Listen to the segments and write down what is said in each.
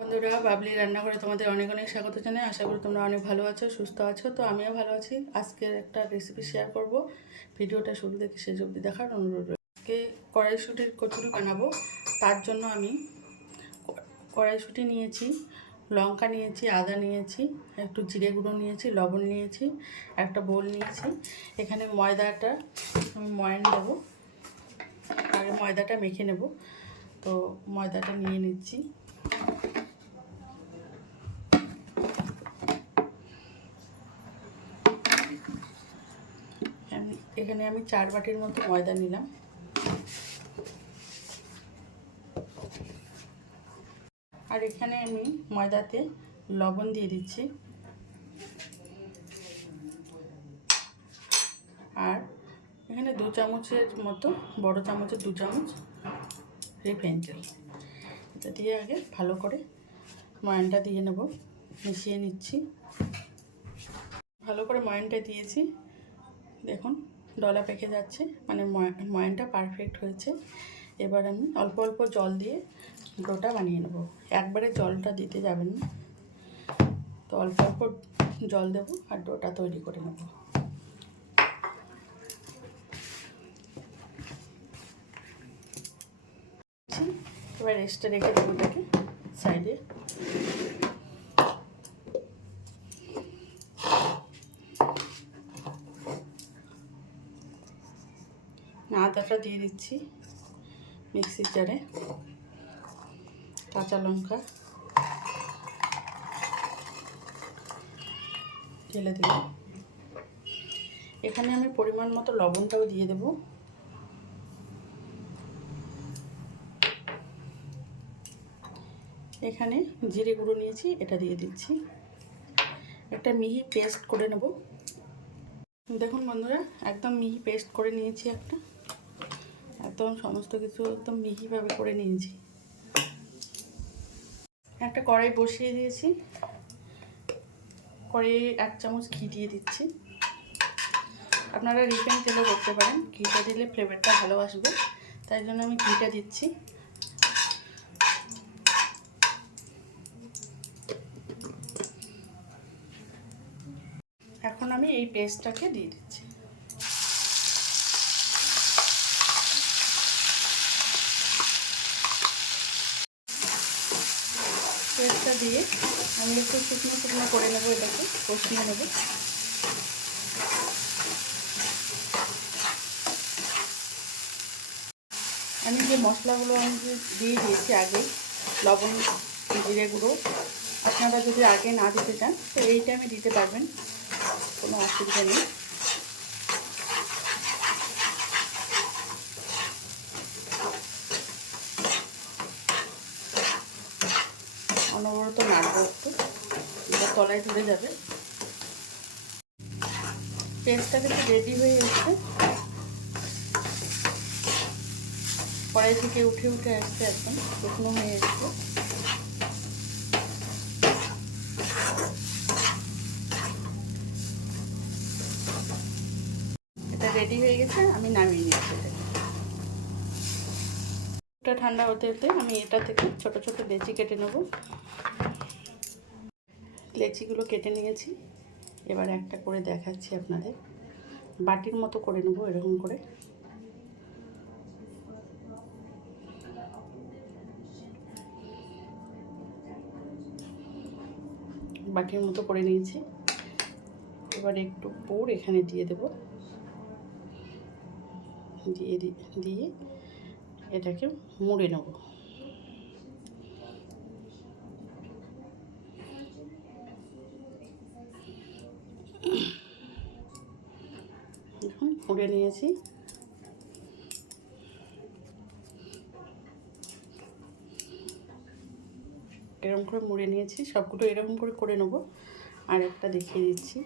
বন্ধুরা, বাবলি রান্নাঘরে তোমাদের অনেক অনেক স্বাগত জানাই। আশা করি তোমরা অনেক ভালো আছো, সুস্থ আছো। তো আমিও ভালো আছি। আজকের একটা রেসিপি শেয়ার করব। ভিডিওটা শুরু থেকে শেষ অবধি দেখার অনুরোধ আজকে কড়াইশুটির কচুরি বানাবো। তার জন্য আমি কড়াইশুঁটি নিয়েছি, লঙ্কা নিয়েছি, আদা নিয়েছি, একটু জিরে গুঁড়ো নিয়েছি, লবণ নিয়েছি, একটা বোল নিয়েছি। এখানে ময়দাটা আমি ময়ান দেবো। আগে ময়দাটা মেখে নেব। তো ময়দাটা নিয়ে নিচ্ছি। আমি- এখানে আমি চার বাটির মতো ময়দা নিলাম। আর এখানে আমি ময়দাতে লবণ দিয়ে দিচ্ছি। আর এখানে দু চামচের মতো, বড় চামচের দু চামচ রিফাইন তেল। এটা দিয়ে আগে ভালো করে ময়ানটা দিয়ে নেব, মিশিয়ে নিচ্ছি। ভালো করে ময়ানটা দিয়েছি। দেখুন, ডলা পেকে যাচ্ছে মানে ময়- ময়ানটা পারফেক্ট হয়েছে। এবার আমি অল্প অল্প জল দিয়ে ডোটা বানিয়ে নেব। একবারে জলটা দিতে যাবেন না। তো অল্প অল্প জল দেবো আর ডোটা তৈরি করে নেব। এবার রেস্টে রেখে দেবো সাইডে আদাটা দিয়ে দিচ্ছি মিক্সির জারে। কাঁচা লঙ্কা। ঢেলে দেব। এখানে আমি পরিমাণ মতো লবণটাও দিয়ে দেব। এখানে জিরে গুঁড়ো নিয়েছি, এটা দিয়ে দিচ্ছি। একটা মিহি পেস্ট করে নেব। দেখুন বন্ধুরা, একদম মিহি পেস্ট করে নিয়েছি একটা। একদম সমস্ত কিছু একদম মিহিভাবে করে নিয়েছি। একটা কড়াই বসিয়ে দিয়েছি। কড়াইয়ে এক চামচ ঘি দিয়ে দিচ্ছি। আপনারা রিফাইন তেলও করতে পারেন। ঘিটা দিলে ফ্লেভারটা ভালো আসবে, তাই জন্য আমি ঘিটা দিচ্ছি। এখন আমি এই পেস্টটাকে দিয়ে দিচ্ছি পেস্টটা দিয়ে আমি একটু শুকনো শুকনো করে নেব এটাকে, কষিয়ে নেব। আমি যে মশলাগুলো আমি যে দিয়ে দিয়েছি আগে, লবণ, জিরে গুঁড়ো, আপনারা যদি আগে না দিতে চান, তো এই টাইমে দিতে পারবেন, কোনো অসুবিধা নেই। অনবরত নাড়বো একটু। এটা তলায় ধরে যাবে। পেস্টটা কিন্তু রেডি হয়ে এসছে কড়াই থেকে উঠে উঠে আসছে একদম শুকনো হয়ে এসছে। এটা রেডি হয়ে গেছে, আমি নামিয়ে নিচ্ছি ঠান্ডা হতে হতে আমি এটা থেকে ছোট ছোট লেচি কেটে নেব। লেচিগুলো কেটে নিয়েছি। এবার একটা করে দেখাচ্ছি আপনাদের। বাটির মতো করে নেব এরকম করে। বাটির মতো করে নিয়েছি। এবার একটু পুর এখানে দিয়ে দেব। দিয়ে দিয়ে এটাকে মুড়ে নেব। এখন মুড়ে নিয়েছি। এরকম করে মুড়ে নিয়েছি, সবগুলো এরকম করে করে নেব। আর একটা দেখিয়ে দিচ্ছি।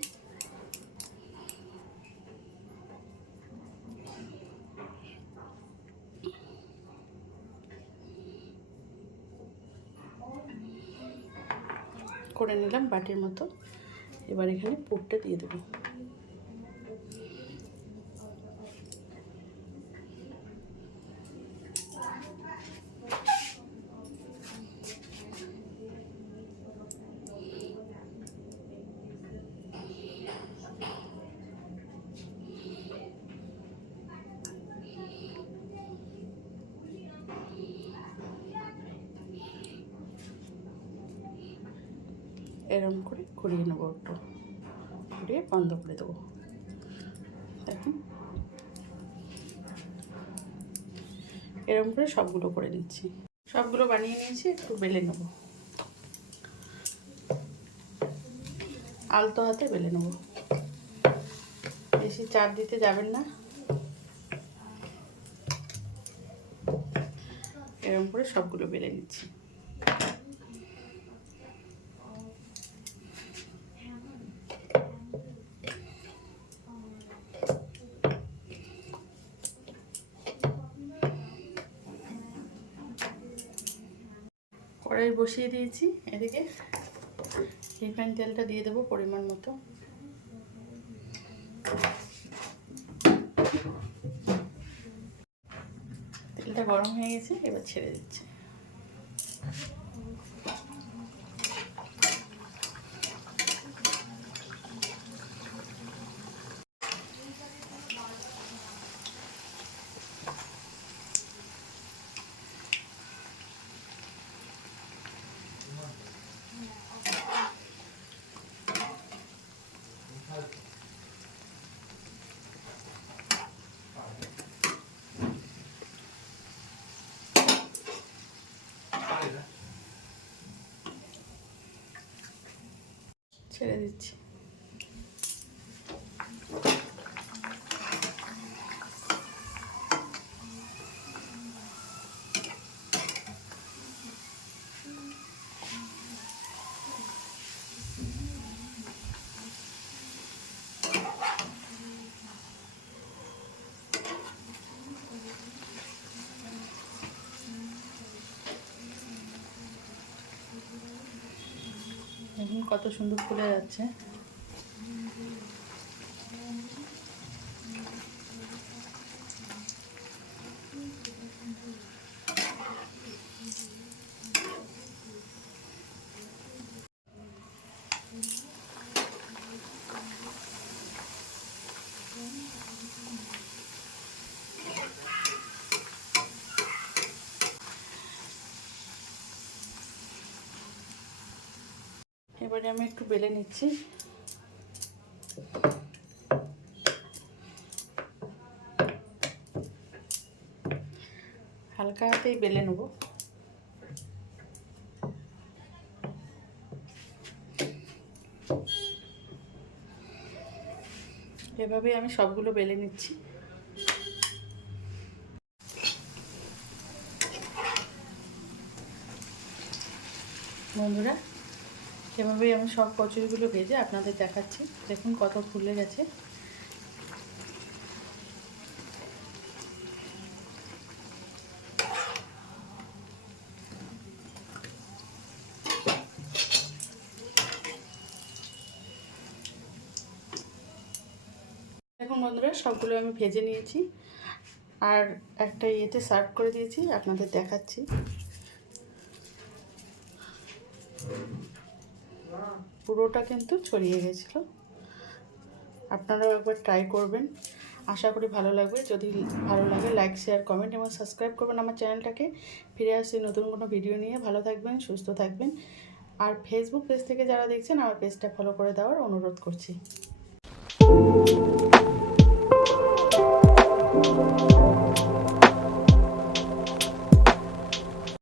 করে নিলাম বাটির মতো। এবার এখানে পুরটা দিয়ে দেবো। এরম করে ঘুরিয়ে নেব একটু। ঘুরিয়ে বন্ধ করে দেবো। দেখুন। এরকম করে সবগুলো করে নিচ্ছি। সবগুলো বানিয়ে নিয়েছি, একটু বেলে নেব। আলতো হাতে বেলে নেব। বেশি চাপ দিতে যাবেন না। এরকম করে সবগুলো বেলে নিচ্ছি। কড়াই বসিয়ে দিয়েছি এদিকে। রিফাইন তেলটা দিয়ে দেবো পরিমাণ মতো। তেলটা গরম হয়ে গেছে, এবার ছেড়ে দিচ্ছি। ছেড়ে দিচ্ছি। দেখুন কত সুন্দর ফুলে যাচ্ছে। এবারে আমি একটু বেলে নিচ্ছি। হালকা হাতেই বেলে নেব। এভাবে আমি সবগুলো বেলে নিচ্ছি। বন্ধুরা এভাবেই আমি সব কচুরিগুলো ভেজে আপনাদের দেখাচ্ছি। দেখুন কত ফুলে গেছে। দেখুন বন্ধুরা, সবগুলো আমি ভেজে নিয়েছি। আর একটা ইয়েতে সার্ভ করে দিয়েছি, আপনাদের দেখাচ্ছি। পুরোটা কিন্তু ছড়িয়ে গেছিল। আপনারাও একবার ট্রাই করবেন। আশা করি ভালো লাগবে। যদি ভালো লাগে লাইক শেয়ার কমেন্ট এবং সাবস্ক্রাইব করবেন আমার চ্যানেলটাকে। ফিরে আসছি নতুন কোনো ভিডিও নিয়ে। ভালো থাকবেন, সুস্থ থাকবেন। আর ফেসবুক পেজ থেকে যারা দেখছেন, আমার পেজটা ফলো করে দেওয়ার অনুরোধ করছি।